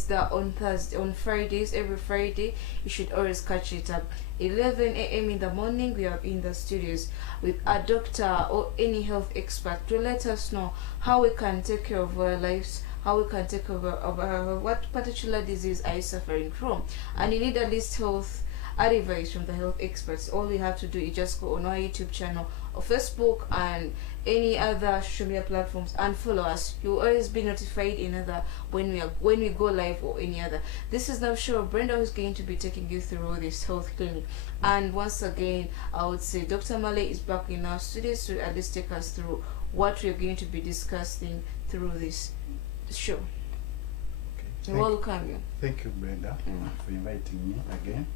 is that on Fridays, every Friday, you should always catch it up. 11 a.m. in the morning, we are in the studios with a doctor or any health expert to let us know how we can take care of our lives, how we can take care of what particular disease are you suffering from, and you need at least health advice from the health experts. All you have to do is just go on our YouTube channel or Facebook and any other social media platforms and follow us. You will always be notified in other when we go live or any other. This is now sure Brenda who's going to be taking you through this health clinic. And once again, I would say Dr. Male is back in our studios to at least take us through what we're going to be discussing through this show. Okay. Welcome you. Thank you, Brenda, for inviting me again.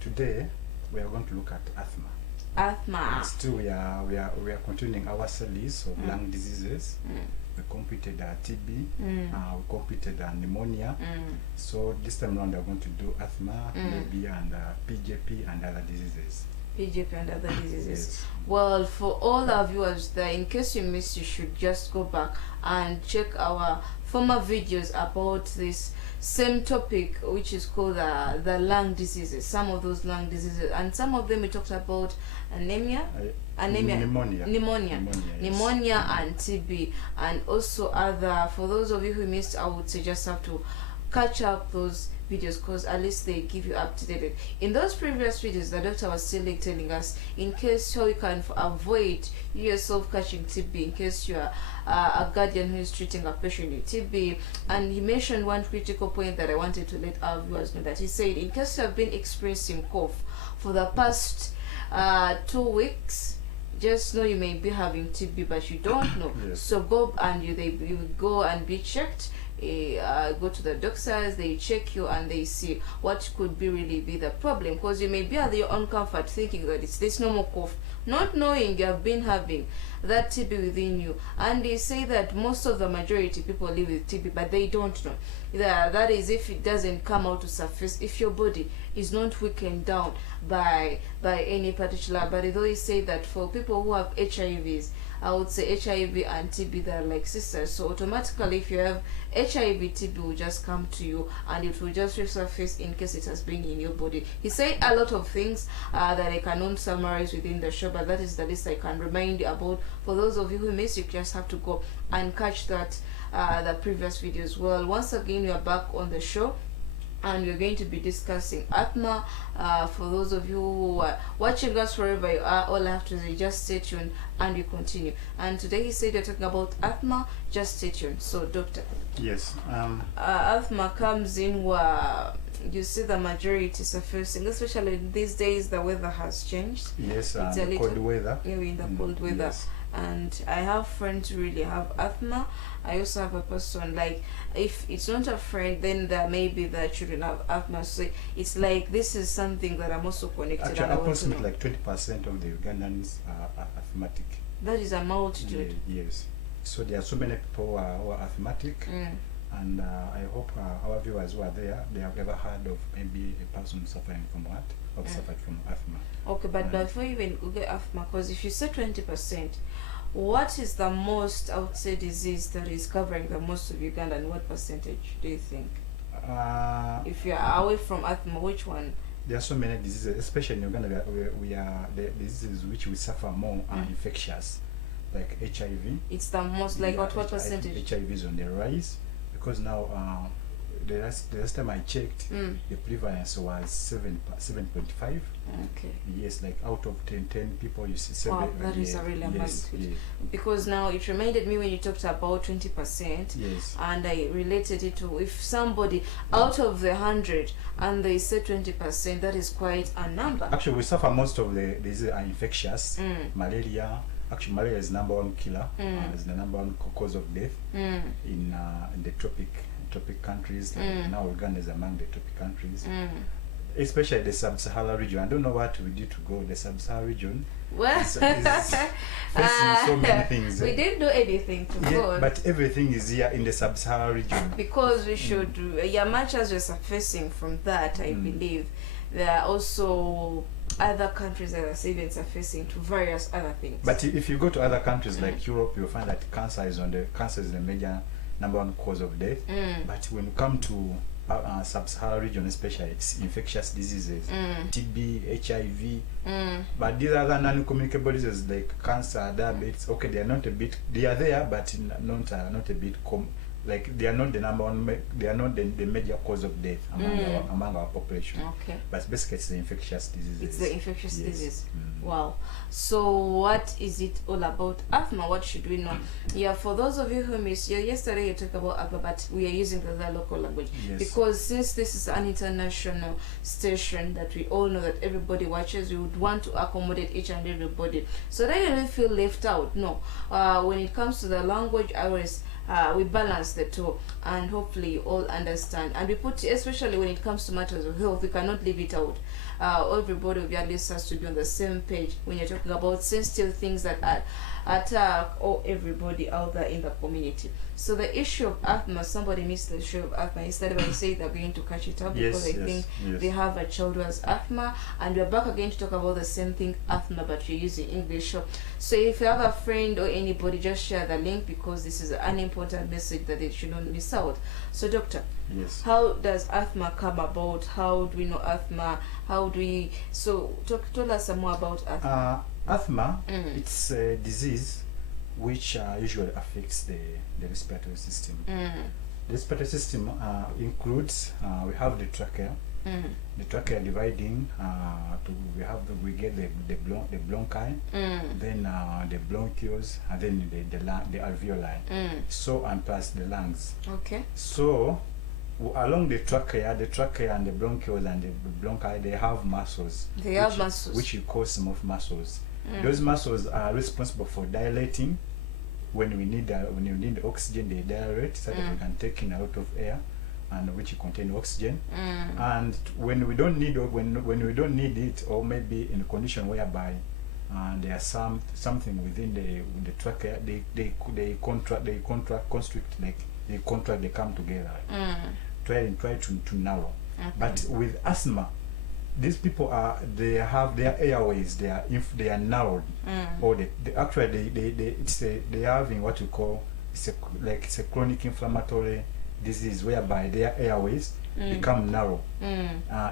Today we are going to look at asthma. Asthma. Still, we are continuing our series of lung diseases. We completed TB. We completed pneumonia. So this time around, we are going to do asthma, maybe, and PJP and other diseases. PJP and other diseases. Yes. Well, for all our viewers there, in case you missed, you should just go back and check our former videos about this same topic, which is called the lung diseases. Some of those lung diseases, and some of them we talked about pneumonia, yes. And TB, and also other. For those of you who missed, I would say just have to catch up those videos, because at least they give you up to date. In those previous videos, the doctor was still telling us in case how you can avoid yourself catching TB, in case you are a guardian who is treating a patient with TB. And he mentioned one critical point that I wanted to let our viewers know, that he said in case you have been experiencing cough for the past 2 weeks, just know you may be having TB, but you don't know. Yes. So go and you go and be checked. Go to the doctors, they check you and they see what could really be the problem, because you may be at your own comfort thinking that it's this normal cough, not knowing you have been having that TB within you. And they say that most of the majority people live with TB, but they don't know. That is if it doesn't come out to surface, if your body is not weakened down by any particular body. Though you say that for people who have HIVs, I would say HIV and TB, they're like sisters. So automatically, if you have HIV, TB will just come to you and it will just resurface in case it has been in your body. He said a lot of things that I cannot summarize within the show, but that is the least I can remind you about. For those of you who missed, you just have to go and catch that the previous videos. Well, once again, we are back on the show, and we're going to be discussing asthma. For those of you who are watching us wherever you are, all I have to say, just stay tuned and we continue. And today he said we're talking about asthma. Just stay tuned. So, doctor. Yes. Asthma comes in where you see the majority surfacing, especially these days. The weather has changed. Yes, it's the cold weather. Yeah, we're in the cold weather. Yes. And I have friends who really have asthma. I also have a person, like, if it's not a friend, then there may be the children have asthma. So it's like this is something that I'm also connected. Actually, approximately like 20% of the Ugandans are asthmatic. That is a multitude. Yeah, yes. So there are so many people who are asthmatic. And I hope our viewers who are there, they have ever heard of maybe a person suffering from what? Or suffered from asthma. Okay, but before you even Google asthma, because if you say 20%, what is the most, I would say, disease that is covering the most of Uganda, and what percentage do you think? If you are away from asthma, which one? There are so many diseases, especially in Uganda. We are the diseases which we suffer more are infectious, like HIV. It's the most, like what percentage? HIV is on the rise, because now the last time I checked, the prevalence was 7.5. Okay. Yes, like out of 10 people, you see 7. Wow, that is a really magnitude. Yes. Because now it reminded me when you talked about 20%. Yes. And I related it to, if somebody out of the 100 and they say 20%, that is quite a number. Actually, we suffer most of the diseases are infectious. Malaria. Actually, malaria is #1 killer. It's the #1 cause of death in the tropic countries. Like now Uganda is among the tropic countries, especially the sub-Saharan region. I don't know what we did to go. The sub-Saharan region is facing so many things. We didn't do anything to go. But everything is here in the sub-Saharan region. Because we should, much as we're surfacing from that, I believe, there are also other countries that are even surfacing to various other things. But if you go to other countries like Europe, you'll find that cancer is the major number one cause of death. But when you come to sub-Saharan region, especially, it's infectious diseases, TB, HIV. But these other non-communicable diseases like cancer, diabetes, okay, they are there, but not a bit like they are not the number one, they are not the major cause of death among our population. Okay. But basically it's the infectious diseases. It's the infectious disease. Wow. So what is it all about asthma? What should we know? Yeah, for those of you who missed, yesterday you talked about asthma, but we are using the local language. Because since this is an international station that we all know that everybody watches, we would want to accommodate each and everybody. So that you don't feel left out. No. When it comes to the language, we balance the two, and hopefully you all understand. And we put, especially when it comes to matters of health, we cannot leave it out. Everybody of your list has to be on the same page when you're talking about sensitive things that attack everybody out there in the community. So the issue of asthma, somebody missed the issue of asthma. Instead of say they're going to catch it up because they think they have a child who has asthma, and we're back again to talk about the same thing, asthma, but you're using English. So if you have a friend or anybody, just share the link, because this is an important message that they should not miss out. So doctor, how does asthma come about? How do we know asthma? How do we, tell us some more about asthma. Asthma, it's a disease which usually affects the respiratory system. The respiratory system includes, we have the trachea, the trachea dividing we get the bronchi, then the bronchioles, and then the alveoli, so, and plus the lungs. Okay. So along the trachea and the bronchioles and the bronchi, they have muscles. They have muscles, which you call smooth muscles. Those muscles are responsible for dilating. When you need oxygen, they dilate so that we can take in a lot of air, and which contain oxygen. And when we don't need it, or maybe in a condition whereby there's something within the trachea, they constrict, like they contract, they come together, try to narrow. But with asthma, these people they have their airways, they are narrowed, or they are having what you call, it's a chronic inflammatory disease whereby their airways become narrow,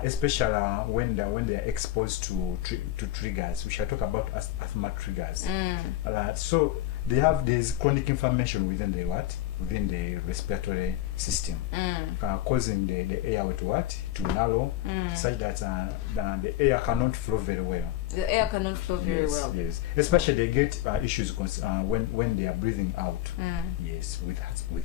especially when they are exposed to triggers. We shall talk about asthma triggers. So they have this chronic inflammation within the respiratory system, causing the airway to narrow, such that the air cannot flow very well. The air cannot flow very well. Yes, especially they get issues when they are breathing out. Yes, with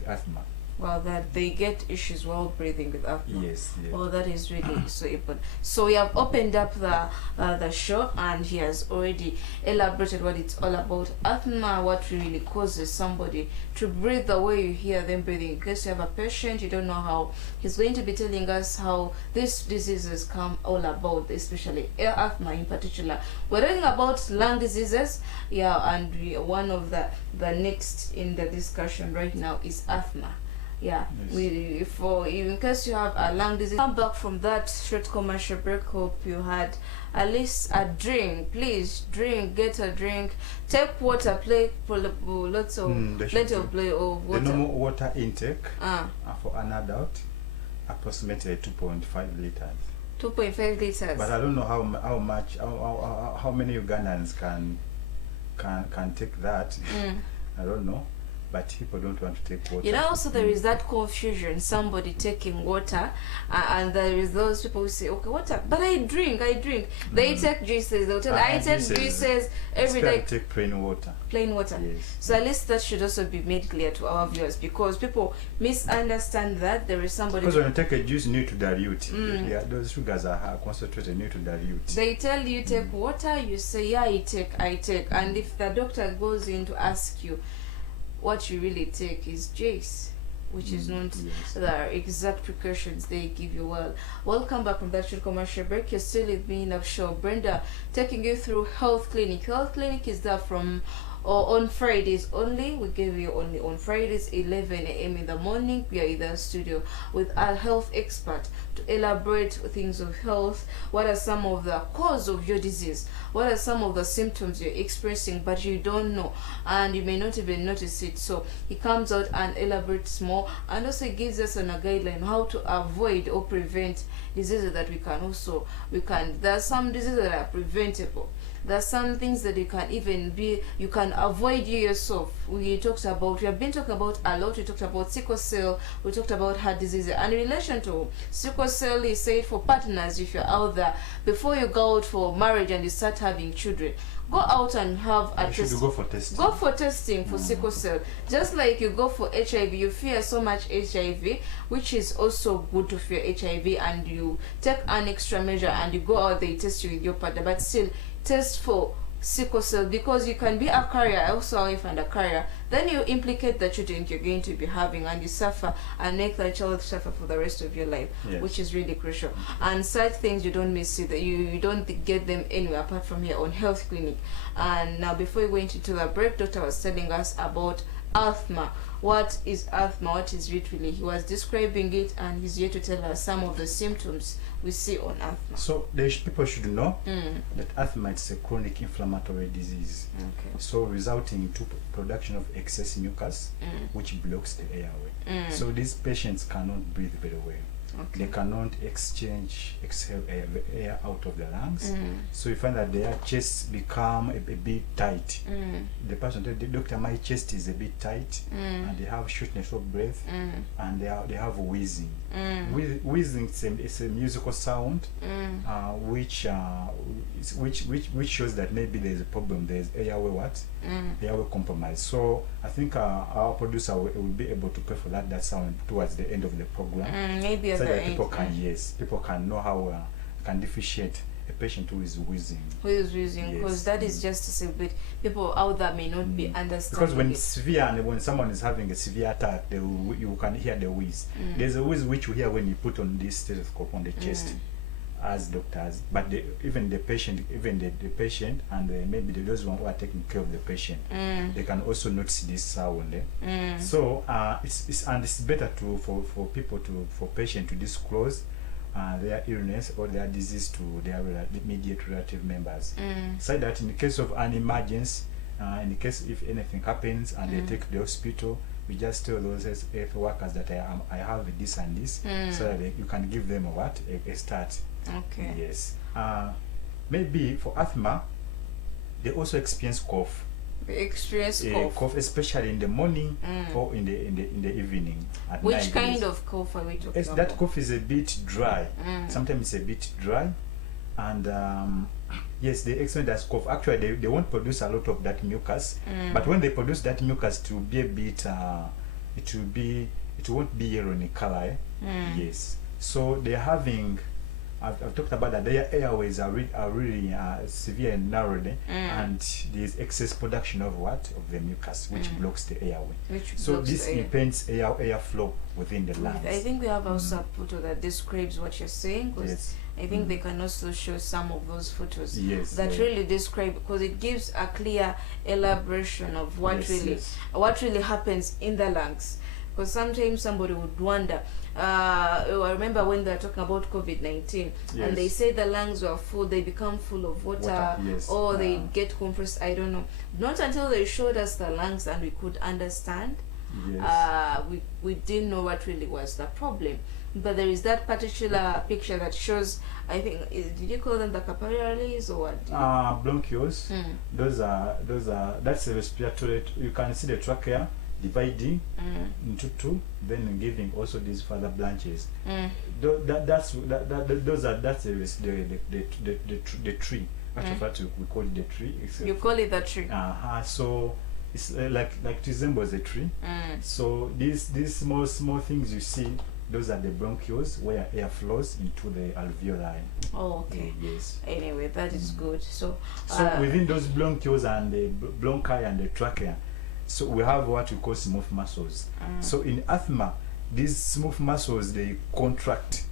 asthma. Well, that they get issues while breathing with asthma. Yes. Well, that is really so important. So we have opened up the show, and he has already elaborated what it's all about. Asthma, what really causes somebody to breathe the way you hear them breathing. In case you have a patient, you don't know how, he's going to be telling us how these diseases come all about, especially asthma in particular. We're talking about lung diseases, and one of the next in the discussion right now is asthma. In case you have a lung disease, come back from that short commercial break. Hope you had at least a drink. Please drink, get a drink, take water, plenty of water. The normal water intake for an adult, approximately 2.5 liters. 2.5 liters. But I don't know how many Ugandans can take that. I don't know. But people don't want to take water. Also there is that confusion, somebody taking water, and there is those people who say, okay, water, but I drink. They take juices, they'll tell I take juices every day. Take plain water. Plain water. Yes. So at least that should also be made clear to our viewers, because people misunderstand that there is somebody. Because when you take a juice, you need to dilute. Those sugars are concentrated, you need to dilute. They tell you take water, you say, I take. And if the doctor goes in to ask you, what you really take is juice, which is not the exact precautions they give you. Well, welcome back from that short commercial break. You're still with me in the show, Brenda, taking you through Health Clinic. Health Clinic is there from or on Fridays only. We give you only on Fridays 11 a.m. in the morning. We are in the studio with a health expert to elaborate things of health. What are some of the cause of your disease? What are some of the symptoms you're expressing but you don't know, and you may not even notice it? So he comes out and elaborates more, and also gives us a guideline how to avoid or prevent diseases that there are some diseases that are preventable. There are some things that you can avoid you yourself. We have been talking about a lot. We talked about sickle cell, we talked about heart disease, and in relation to sickle cell, he said for partners, if you're out there, before you go out for marriage and you start having children, go out and have a test. Go for testing. Go for testing for sickle cell. Just like you go for HIV, you fear so much HIV, which is also good to fear HIV, and you take an extra measure and you go out there, you test you with your partner, but still test for sickle cell, because you can be a carrier, also a wife and a carrier, then you implicate the children you're going to be having, and you suffer and make the child suffer for the rest of your life. Yes. Which is really crucial. And such things you don't miss it, you don't get them anywhere apart from here on Health Clinic. And now, before we went into the break, doctor was telling us about asthma. What is asthma? What is it really? He was describing it, and he's here to tell us some of the symptoms we see on asthma. So people should know that asthma is a chronic inflammatory disease. Okay. So resulting into production of excess mucus, which blocks the airway. So these patients cannot breathe very well. Okay. They cannot exhale air out of their lungs. So you find that their chests become a bit tight. The person tells the doctor, my chest is a bit tight, and they have shortness of breath, and they have wheezing. Wheezing is a musical sound, which shows that maybe there is a problem. There is airway airway compromise. So I think our producer will be able to play for that sound towards the end of the program. Maybe so that people can know how can differentiate a patient who is wheezing. Because that is just a bit, people out there may not be understanding. Because when it's severe, and when someone is having a severe attack, you can hear the wheeze. There's a wheeze which you hear when you put on this stethoscope on the chest as doctors, but even the patient and maybe those who are taking care of the patient, they can also notice this sound. So it's better for patient to disclose their illness or their disease to their immediate relative members, so that in the case of an emergency, in the case if anything happens and they take the hospital, we just tell those health workers that I have this and this, so that you can give them a start. Okay. Yes. Maybe for asthma, they also experience cough. Cough, especially in the morning or in the evening. At Which night, kind of cough are we talking about? That cough is a bit dry. Sometimes it's a bit dry, and yes, they experience that cough. Actually, they won't produce a lot of that mucus, but when they produce that mucus, it will be a bit. It won't be yellow in color. Yes. So they're having. I've talked about that their airways are really severe and narrowed, and there's excess production of the mucus, which blocks the airway. So this impedes airflow within the lungs. I think we have also a photo that describes what you're saying, because I think they can also show some of those photos that really describe, because it gives a clear elaboration of what really happens in the lungs. Because sometimes somebody would wonder. I remember when they were talking about COVID-19, and they say the lungs were full, they become full of water. Or they get compressed. I don't know. Not until they showed us the lungs and we could understand. We didn't know what really was the problem. But there is that particular picture that shows, I think, did you call them the capillaries or what? Bronchioles. That's a respiratory. You can see the trachea dividing into two, then giving also these further branches. That's the tree. Actually, we call it the tree. You call it the tree. So it's like it resembles a tree. So these small things you see, those are the bronchioles where air flows into the alveoli. Oh, okay. Yes. Anyway, that is good. So within those bronchioles and the bronchi and the trachea, so we have what we call smooth muscles. So in asthma, these smooth muscles, they contract.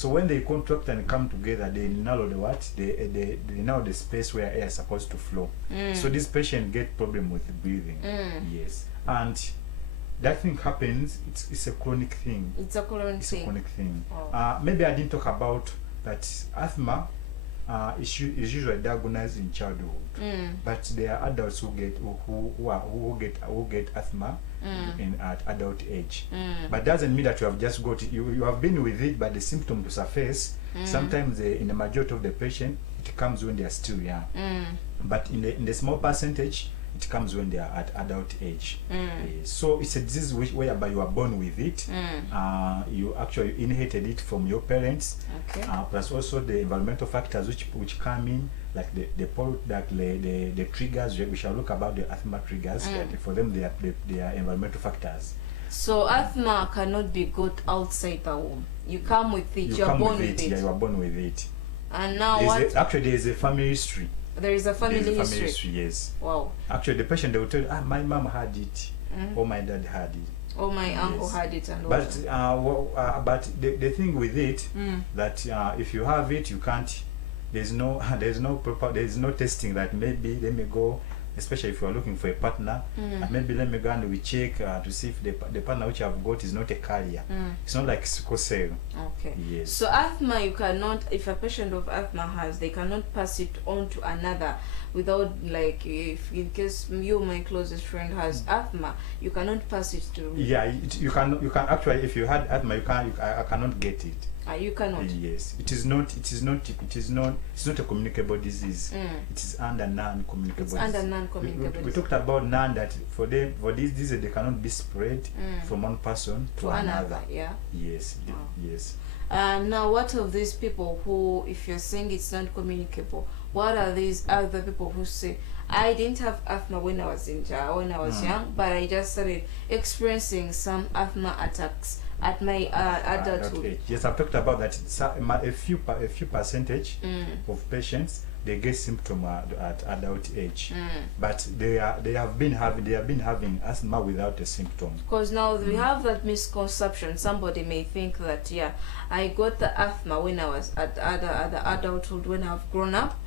So when they contract and come together, they narrow the what? They narrow the space where air is supposed to flow. So this patient get problem with breathing. Yes, and that thing happens. It's a chronic thing. It's a chronic thing. A chronic thing. Oh. Maybe I didn't talk about that. Asthma is usually diagnosed in childhood, but there are adults who get asthma at adult age. But doesn't mean that you have just got it. You have been with it, but the symptom to surface sometimes in the majority of the patient it comes when they are still young. But in the small percentage it comes when they are at adult age. So it's a disease whereby you are born with it. You actually inherited it from your parents. Okay. Plus also the environmental factors which come in, like the triggers. We shall look about the asthma triggers. For them, they are environmental factors. So asthma cannot be got outside the womb. You come with it. You are born with it. Yeah, you are born with it. And now actually there is a family history. There is a family history. Yes. Wow. Actually, the patient, they will tell you, my mom had it, or my dad had it, or my uncle had it, and but the thing with it that if you have it, you can't. There's no testing that maybe let me go. Especially if you are looking for a partner, maybe let me go and we check to see if the partner which I've got is not a carrier. It's not like sickle cell. Okay. Yes. So asthma, you cannot, if a patient of asthma has, they cannot pass it on to another without, like, if in case you, my closest friend, has asthma, you cannot pass it to. Yeah, you can actually, if you had asthma, I cannot get it. You cannot. Yes, it is not a communicable disease. It is under non-communicable. It's under non-communicable. We talked about none that for this disease they cannot be spread from one person to another. Yeah. Yes. Wow. Yes. Now, what of these people who, if you're saying it's not communicable, what are these other people who say, I didn't have asthma when I was young, but I just started experiencing some asthma attacks at my adulthood? Yes, I've talked about that. A few percentage of patients, they get symptoms at adult age, but they have been having asthma without a symptom. Because now we have that misconception. Somebody may think that, yeah, I got the asthma when I was at adulthood, when I've grown up.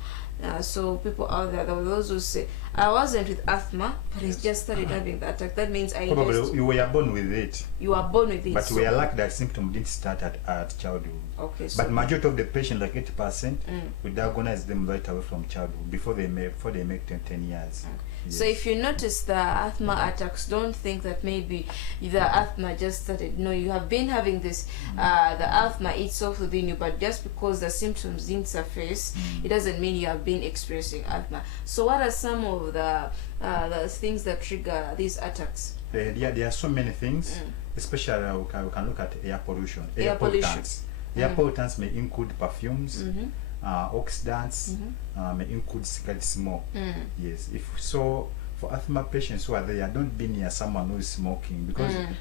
So people out there those who say, I wasn't with asthma, but I just started having the attack. That means you were born with it. You are born with it. But we are lucky that symptom didn't start at childhood. Okay. So but majority of the patients, like 80%, we diagnose them right away from childhood before they make 10 years. Yes. So if you notice the asthma attacks, don't think that maybe the asthma just started. No, you have been having this, the asthma itself within you, but just because the symptoms didn't surface, it doesn't mean you have been experiencing asthma. So what are some of the things that trigger these attacks? There are so many things, especially we can look at air pollution. Air pollutants may include perfumes, oxidants, may include cigarette smoke. Yes, for asthma patients who are there, don't be near someone who is smoking,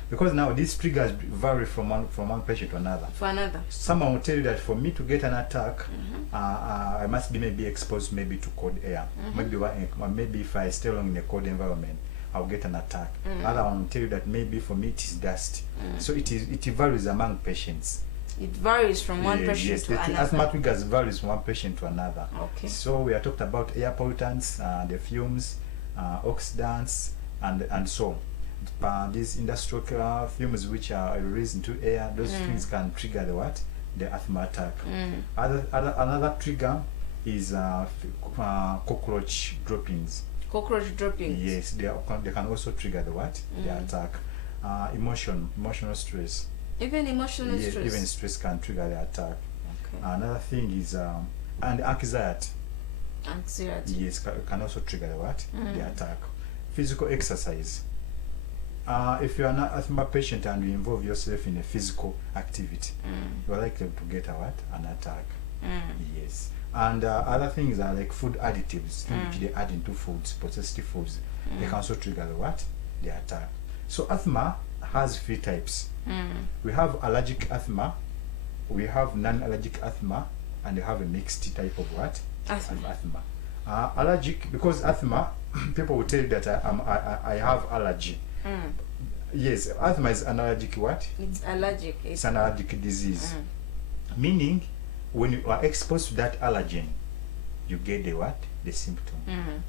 because now these triggers vary from one patient to another. Someone will tell you that for me to get an attack, I must be maybe exposed maybe to cold air. Maybe if I stay long in a cold environment, I'll get an attack. Another one will tell you that maybe for me it is dust. So it varies among patients. It varies from one patient to another. Asthma triggers varies from one patient to another. Okay. So we are talked about air pollutants, the fumes, oxidants, and so these industrial fumes which are released into air, those things can trigger the asthma attack. Another trigger is cockroach droppings. Cockroach droppings. Yes, they can also trigger the attack. Emotional stress. Even emotional stress. Even stress can trigger the attack. Okay. Another thing is and anxiety. Anxiety. Yes, can also trigger the attack. Physical exercise. If you are an asthma patient and you involve yourself in a physical activity, you are likely to get an attack. Yes. And other things are like food additives, which they add into foods, processed foods. They can also trigger the attack. So asthma has 3 types. We have allergic asthma, we have non-allergic asthma, and we have a mixed type of asthma. Allergic, because asthma, people will tell you that I have allergy. Yes, asthma is an allergic what? It's allergic. It's an allergic disease. Meaning, when you are exposed to that allergen, you get the what? The symptom.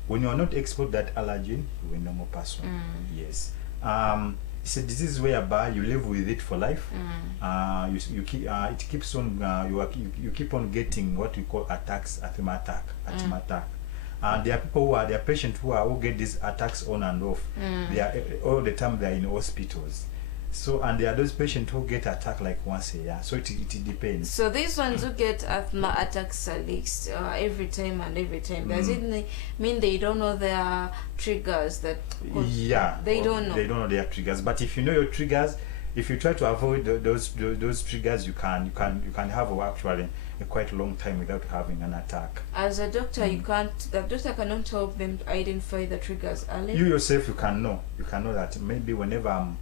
When you are not exposed to that allergen, you're a normal person. Yes. It's a disease whereby you live with it for life. You keep it keeps on you keep on getting what we call attacks, asthma attack. There are people there are patients who get these attacks on and off. They are all the time they are in hospitals. So, and there are those patients who get attacked like once a year. So it depends. So these ones who get asthma attacks at least every time and every time, does it mean they don't know their triggers? That they don't know. They don't know their triggers. But if you know your triggers, if you try to avoid those triggers, you can have actually a quite long time without having an attack. As a doctor, the doctor cannot help them to identify the triggers. You yourself, you can know that maybe whenever I'm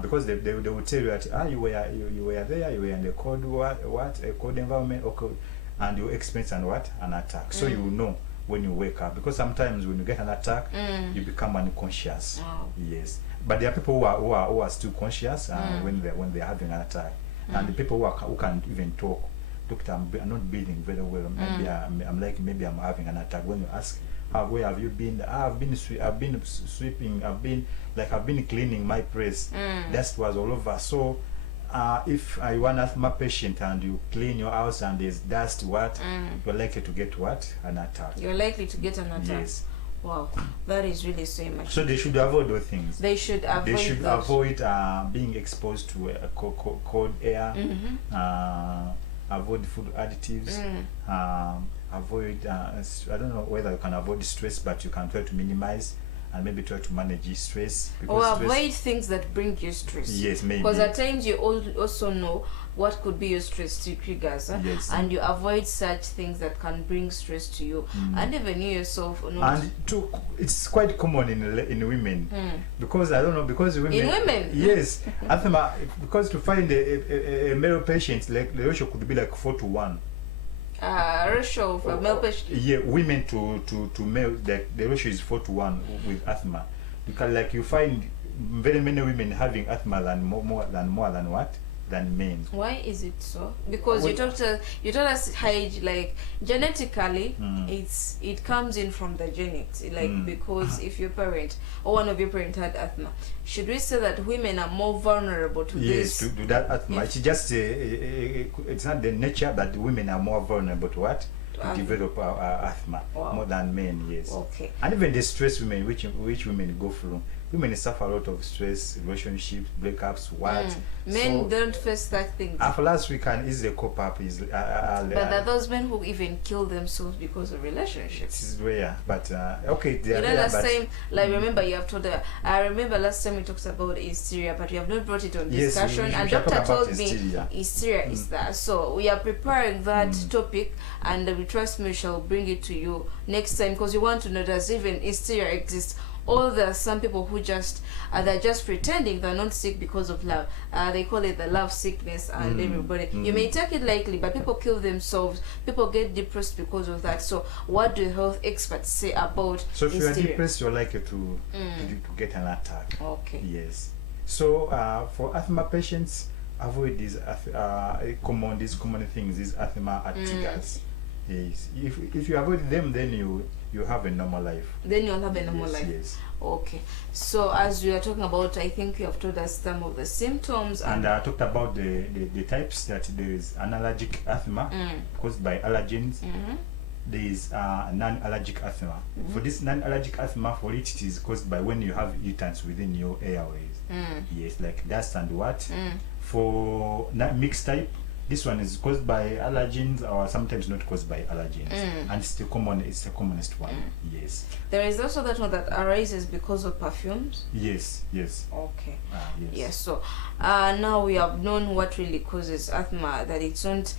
because they will tell you that you were there, you were in the cold a cold environment, and you experience an attack. So you know when you wake up, because sometimes when you get an attack, you become unconscious. Yes, but there are people who are still conscious when they're having an attack, and the people who can even talk. Doctor, I'm not breathing very well. Maybe I'm having an attack. When you ask, where have you been? I've been sweeping. I've been cleaning my place. That was all over. So, if I want asthma patient and you clean your house and there's dust, you're likely to get an attack. You're likely to get an attack. Yes. Wow, that is really so much. So they should avoid those things. They should avoid being exposed to cold air. Avoid food additives. Avoid I don't know whether you can avoid stress, but you can try to minimize and maybe try to manage stress. Or avoid things that bring you stress. Yes, maybe. Because at times you also know what could be your stress triggers, yes. And you avoid such things that can bring stress to you, and even you yourself. It's quite common in women, because I don't know, because women. In women. Yes, asthma, because to find a male patient, like the ratio could be like 4-1. Ratio of a male patient. Yeah, women to male, the ratio is 4-1 with asthma, because you find very many women having asthma than more than men. Why is it so? Because you told us genetically, it comes in from the genetics. Because if your parent or one of your parents had asthma, should we say that women are more vulnerable to this? Yes, to that asthma. It's just it's not the nature that women are more vulnerable to what? To develop asthma more than men. Yes. Okay. And even the stress women, which women go through. Women suffer a lot of stress, relationships, breakups, Men don't face that thing. For us, we can easily cope up. But there are those men who even kill themselves because of relationships. This is rare, but okay. Last time, remember you have told her. I remember last time we talked about hysteria, but we have not brought it on discussion. Yes, and doctor told me hysteria is that. So we are preparing that topic, and we trust me, we shall bring it to you next time, because you want to know, does even hysteria exist? Or there are some people who they're just pretending they're not sick because of love. They call it the love sickness, and everybody. You may take it lightly, but people kill themselves. People get depressed because of that. So what do health experts say about So if you are depressed, you're likely to get an attack. Okay. Yes. So for asthma patients, avoid these common things, these asthma triggers. Yes. If you avoid them, then you have a normal life. Then you'll have a normal life. Yes. Okay. So as we are talking about, I think you have told us some of the symptoms. And I talked about the types, that there is an allergic asthma caused by allergens. There is non-allergic asthma. For this non-allergic asthma, it is caused by when you have irritants within your airways. Yes, like dust and what. For mixed type, this one is caused by allergens, or sometimes not caused by allergens, and it's the commonest one. Yes. There is also that one that arises because of perfumes. Yes. Okay. Yes. So now we have known what really causes asthma. That it's not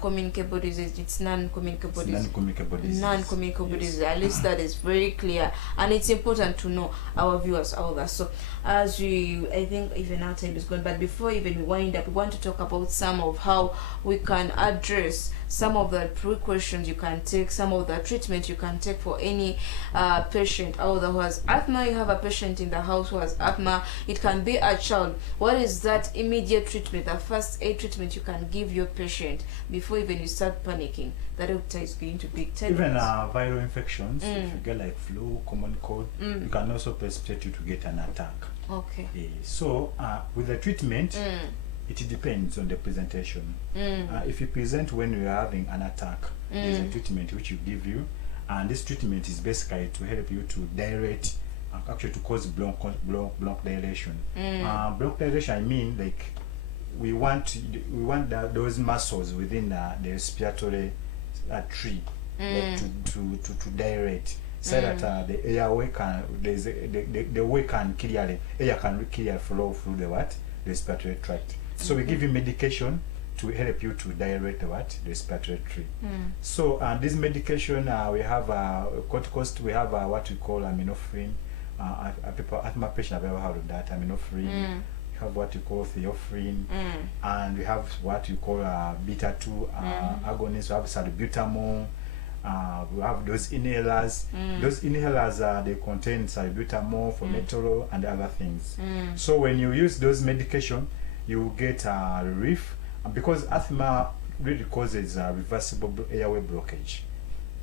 communicable disease; it's non-communicable disease. Non-communicable disease. At least that is very clear, and it's important to know our viewers all that. So I think even our time is gone, but before even we wind up, we want to talk about some of how how we can address some of the precautions you can take, some of the treatment you can take for any patient out there who has asthma. You have a patient in the house who has asthma. It can be a child. What is that immediate treatment, the first aid treatment you can give your patient before even you start panicking? That doctor is going to be telling Even us. viral infections, if you get like flu, common cold, you can also precipitate you to get an attack. Okay. So with the treatment, it depends on the presentation. If you present when you are having an attack, there's a treatment which you give you, and this treatment is basically to help you to dilate, actually to cause bronch dilation. Bronch dilation, I mean, like we want those muscles within the respiratory tree like to dilate, so that the airway can the way can clearly air can clearly flow through the respiratory tract. So we give you medication to help you to dilate the respiratory tree. So this medication we have corticosteroid, we have what we call aminophrine. Asthma patients have ever heard of that, aminophrine. We have what you call theophylline, and we have what you call beta 2 agonists. We have salbutamol. We have those inhalers. Those inhalers they contain salbutamol, formoterol, and other things. So when you use those medication, you get relief, because asthma really causes reversible airway blockage.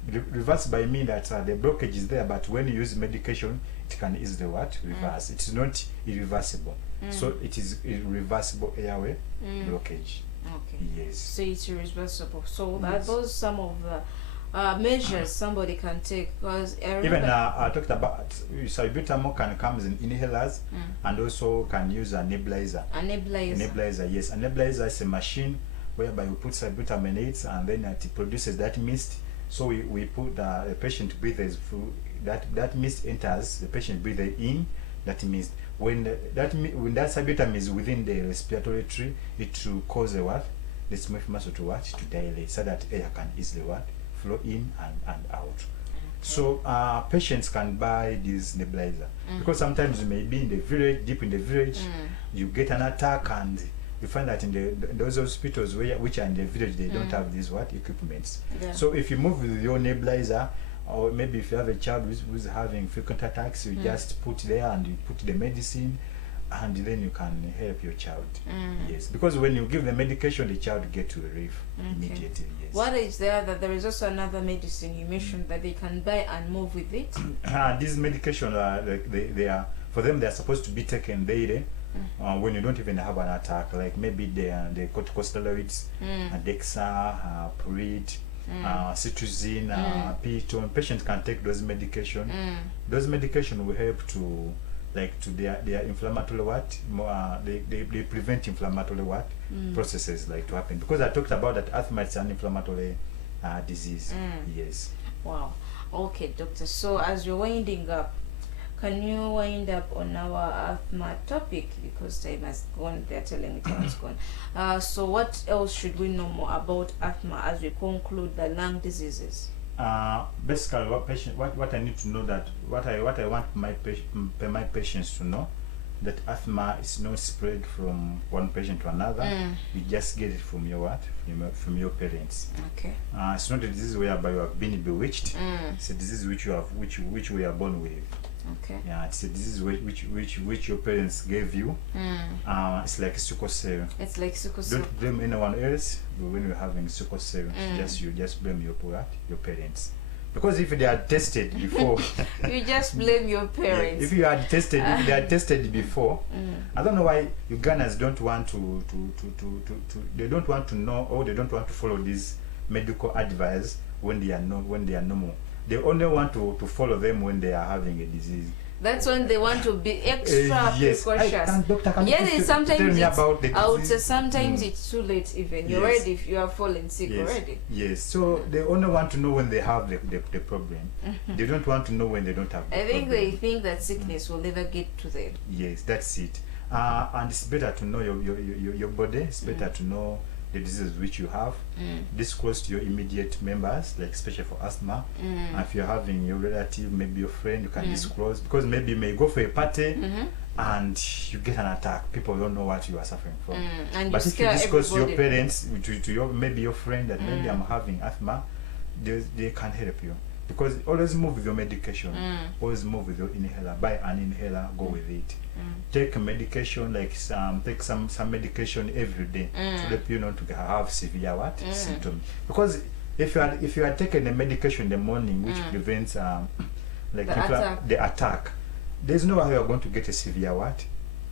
Reversible, I mean that the blockage is there, but when you use medication, it can easily reverse. It's not irreversible. So it is irreversible airway blockage. Okay. Yes. So it's irreversible. So are those some of the measures somebody can take? Because even I talked about salbutamol can come in inhalers, and also can use a nebulizer. A nebulizer. A nebulizer, yes. A nebulizer is a machine whereby we put salbutamol in it, and then it produces that mist. So we put the patient breathes through that mist enters, the patient breathes in that mist. When that salbutamol is within the respiratory tree, it will cause the smooth muscle to dilate, so that air can easily flow in and out. So patients can buy this nebulizer, because sometimes you may be in the village, deep in the village, you get an attack, and you find that in those hospitals which are in the village, they don't have these equipments. So if you move with your nebulizer, or maybe if you have a child who's having frequent attacks, you just put there and you put the medicine, and then you can help your child. Yes, because when you give the medication, the child get to relief immediately. Yes. What is there that there is also another medicine you mentioned that they can buy and move with it? These medications they are, for them, they are supposed to be taken daily. When you don't even have an attack, like maybe the corticosteroids, Dexa, Purid, cetirizine, Pitone. Patients can take those medication. Those medication will help to their inflammatory they prevent inflammatory processes to happen, because I talked about that asthma is an inflammatory disease. Yes. Wow. Okay, doctor, so as you're winding up, can you wind up on our asthma topic, because time has gone, they're telling me time has gone. So what else should we know more about asthma as we conclude the lung diseases? Basically, what I need to know, that what I want my patients to know, that asthma is not spread from one patient to another. You just get it from your from your parents. Okay. It's not a disease whereby you have been bewitched. It's a disease which we are born with. Okay. Yeah, it's a disease which your parents gave you. It's like sickle cell. It's like sickle cell. Don't blame anyone else when you're having sickle cell. You just blame your parents. Because if they are tested before, you just blame your parents. If they are tested before, I don't know why Ugandans don't want to they don't want to know, or they don't want to follow this medical advice when they are normal. They only want to follow them when they are having a disease. That's when they want to be extra precautious. Doctor, sometimes about the disease? I would say sometimes it's too late even. You're already, if you are falling sick already. Yes, so they only want to know when they have the problem. They don't want to know when they don't have the I think problem. they think that sickness will never get to them. Yes, that's it. And it's better to know your body. It's better to know the diseases which you have. Disclose to your immediate members, like especially for asthma. If you're having your relative, maybe your friend, you can disclose, because maybe you may go for a party and you get an attack, people don't know what you are suffering from. And But you if you scare discuss to your everybody. parents, to your maybe your friend that maybe I'm having asthma, they can help you. Because always move with your medication. Always move with your inhaler. Buy an inhaler, go with it. Take a medication, like take some medication every day to help you not to have severe symptoms. Because if you are taking a medication in the morning which prevents the attack, there's no way you are going to get a severe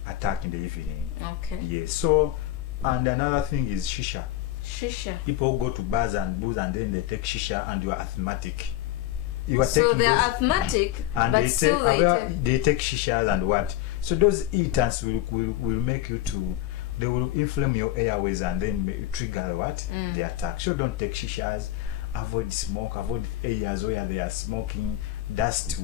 attack in the evening. Okay. Yes. So, and another thing is shisha. Shisha. People go to bars and booze and then they take shisha and you are asthmatic. You are So taking they're those, asthmatic, and but they still they take shishas and what? So those irritants will make you to, they will inflame your airways and then trigger the attack. So don't take shishas. Avoid smoke. Avoid areas where they are smoking, dust.